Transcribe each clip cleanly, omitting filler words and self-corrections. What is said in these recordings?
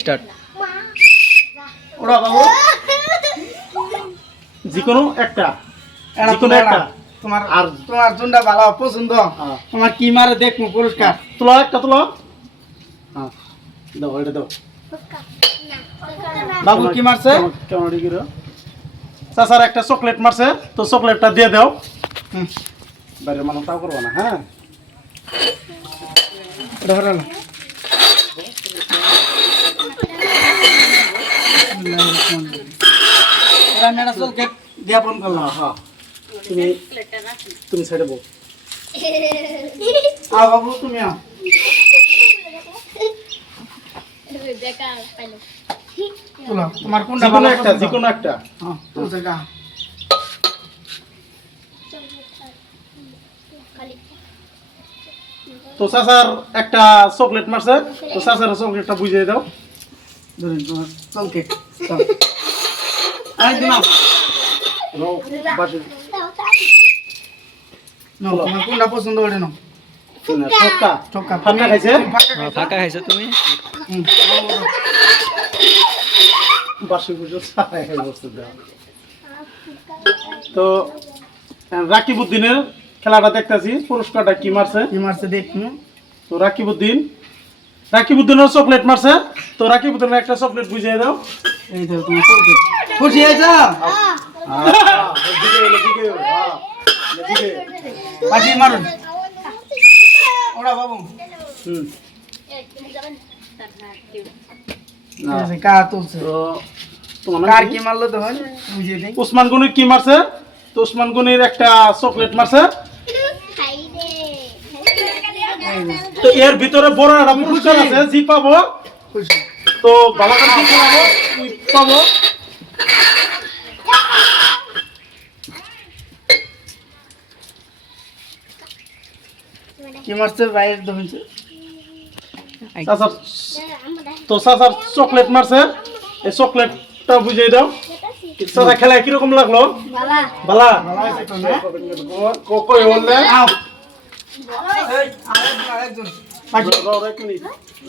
Start. ওরা বাবু যেকোনো একটা তোমার আর তোমার জুনটা ভালো পছন্দ তোমার কি মারে দেখবো পুরস্কার তুলো একটা তুলো। হ্যাঁ দাও এটা দাও। বাবু কি মারছে কেমন ডিগ্রি চাচার একটা চকলেট মারছে, তো চকলেটটা দিয়ে দাও। বাইরের মানুষ তাও করবো না। হ্যাঁ এটা হলো না রান্নাটা চলকে জ্ঞাপন করলাম। হ্যাঁ তুমি সাইডে বল। বাবু তুমি আও তুলো তোমার কোনটা ভালো যেকোনো একটা হ্যাঁ তুলছে গা তো চাচার একটা চকলেট মারছে, তো চাচার চকলেটটা বুঝিয়ে দাও। ধরেন তোমার চলকে চল আই দিমাও নাও, বাসে নাও তোমার কোনটা পছন্দ ওটা নাও ছক্কা ছক্কা ফাঁকা খাইছে। ফাঁকা খাইছো তুমি? বাসে বুঝো চাই বস্তু দাও। তো রাকিবউদ্দিনের খেলাটা দেখতেছি, পুরস্কারটা কি মারছে। কি মারছে দেখুন তো রাকিবউদ্দিনের চকলেট মারছে, তো রাকিবউদ্দিনের একটা চকলেট বুঝিয়ে দাও। এই তো তোমার চলকে খুশি হয়েছ পাটি মারুন ওরা বাবু কা তুলছে কার কি মারলো তো হয় বুঝিয়ে দেই উসমান গনির কি মারছে, তো উসমান গনির একটা চকলেট মারছে। তো এর ভিতরে বড় একটা পুরস্কার আছে, জি পাবো। খুশি তো বাবাকে কি খাওয়াবো তুই পাবো। কি মারছে বাইরের দমিছে চাচার তো চাচার চকলেট মারছে, এই চকলেটটা বুঝিয়ে দাও। চাচা খেলায় কিরকম লাগলো? বালা ভালো আছে তো না কই বললে আও এই আরেকজন পাটি যাও এক মিনিট,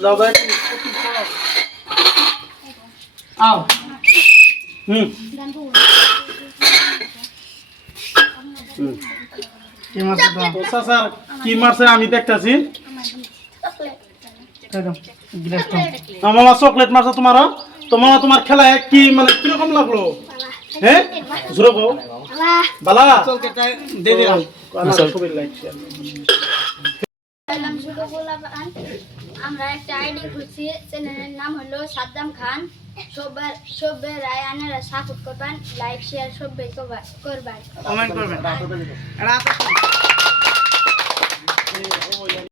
যাও এক মিনিট। আও হুম কি মারছে তো চাচার কি মারছে আমি দেখতেছি। তো দাও গ্লাস দাও মামা চকলেট মারছে তোমার, তো মামা তোমার খেলায় কি মানে কিরকম লাগলো? হ্যাঁ জোরে বল। বালা চলকেটা দে দিলাম আমরা একটা আইডি খুলছি, চ্যানেলের নাম হলো সাদ্দাম খান। সবাই রায় আনারা সাপোর্ট করবেন, লাইক শেয়ার সবাই করবেন। কমেন্ট করবেন এটা